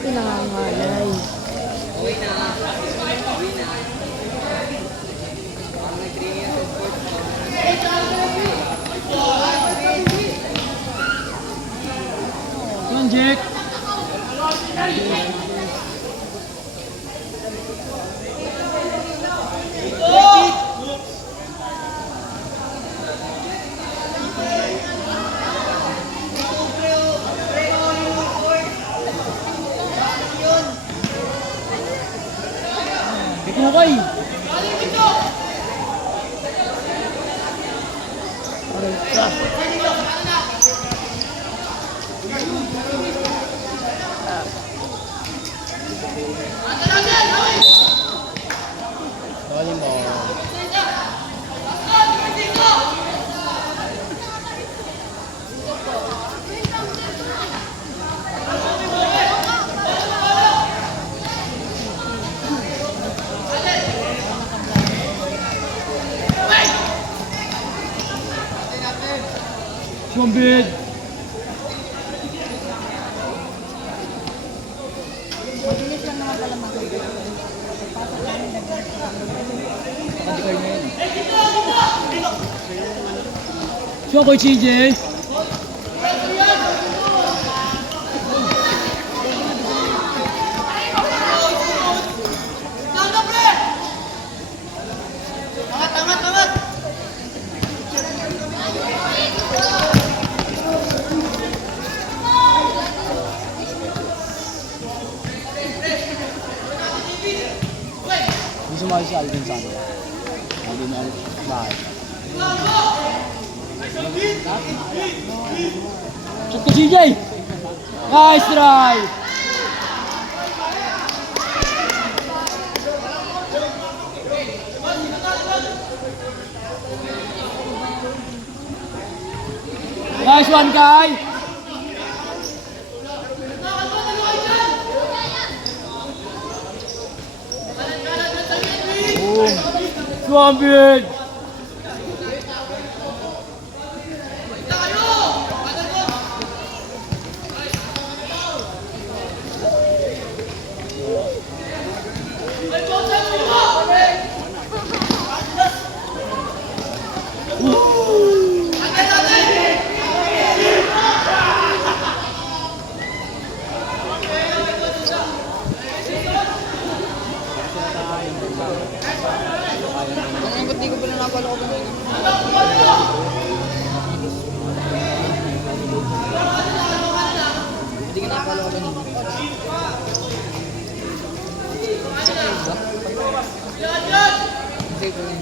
Pinangangalay. Uwi na. Uwi na. Parang nag-3 years of sports. Yan, Jack. Ikukay. Dali mo. Sumbid. Mabilis lang naman pala makikita. Pasok lang yung Nakadikay na yan. Siya ko, CJ. Hindi sumali si Alvin sa ano. Hindi niya bakit. Shoot ko, CJ! Nice try! Nice one, Kai! Boom! Champion! Ba't di ko pala napalo ko ba? Hindi ka napalo ko ba? Save ko yun.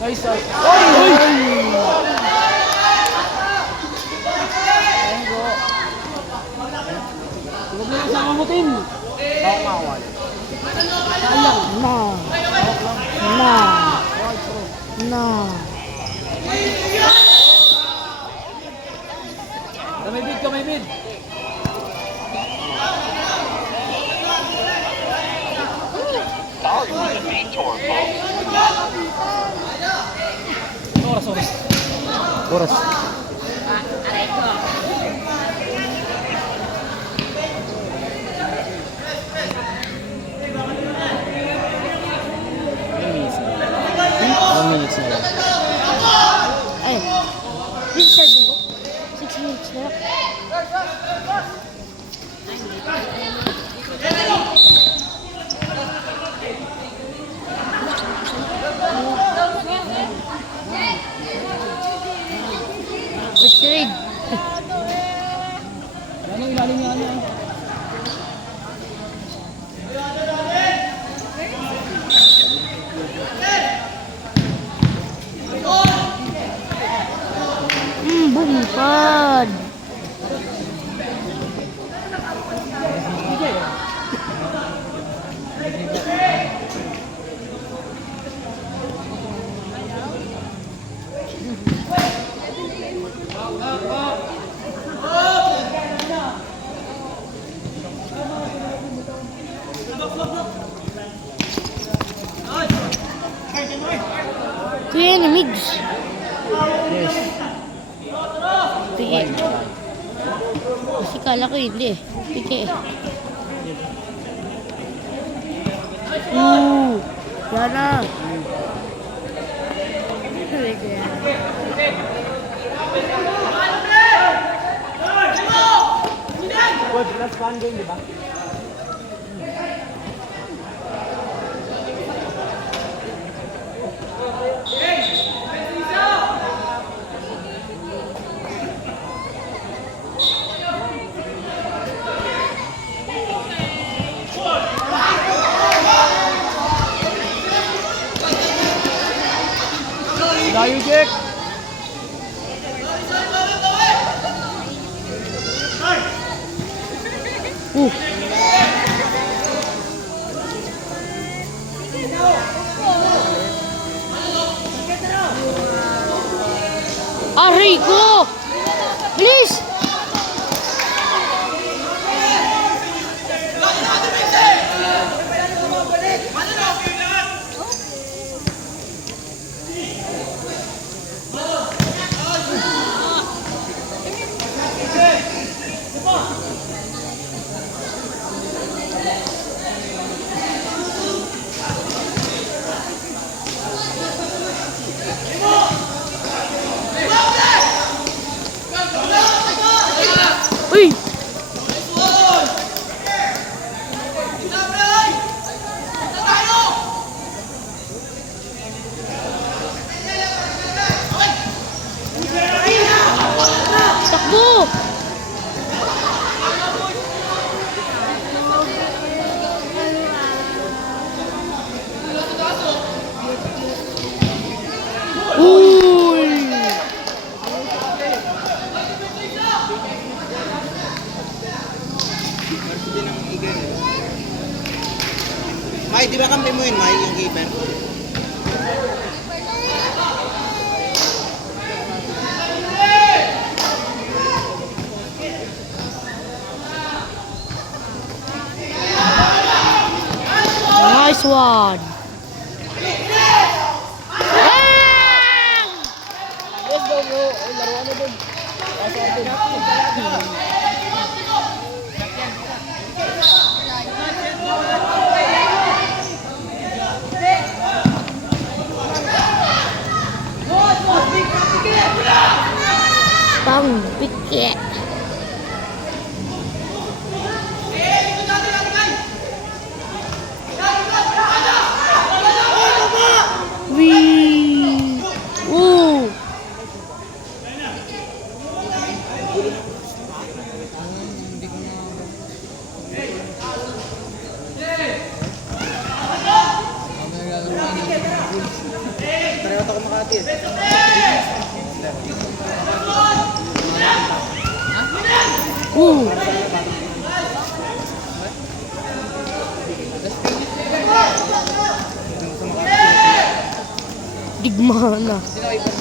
Nice shot! Oy! Huwag na isang mamutin! Bawang mawal. Sayang! Na. Kamay bid! Oras. One minutes na lang. Ay. This is 6 minutes na. Trade. Ano ilalim niya ano? Bumipad. Kala ko hindi eh. Pike eh. Yan na. Coach, last one game, di ba? Layo, Jack! Aray ko! Please! Uy! Takbo! Uy! Marso din ang igay. May, di ba kampi mo yun, May, yung keeper? Nice one! Let's go, bro. Ay, laruan na dun. Pasok natin. Pang pike. Wee! Ooh! Pareho ako Makati. Ooh! Digmaan na.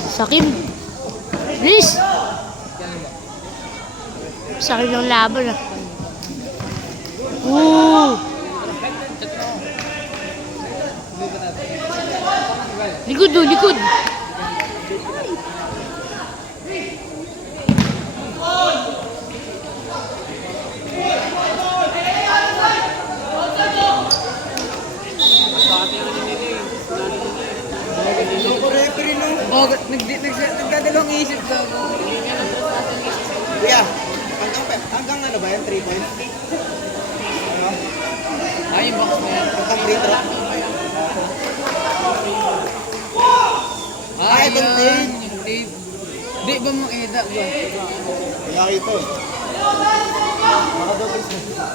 Sakin. Please! Sakin ng laban ah. Ooh! Likod do, likod. Oh, nagdadalawang isip ka. Kuya, hanggang ano ba yan? 3 points? Ano? Ay, yung box na yan. Hanggang free throw. Ay, itong tape. Di ba makita ba? Nakita eh. Maka-doubles na.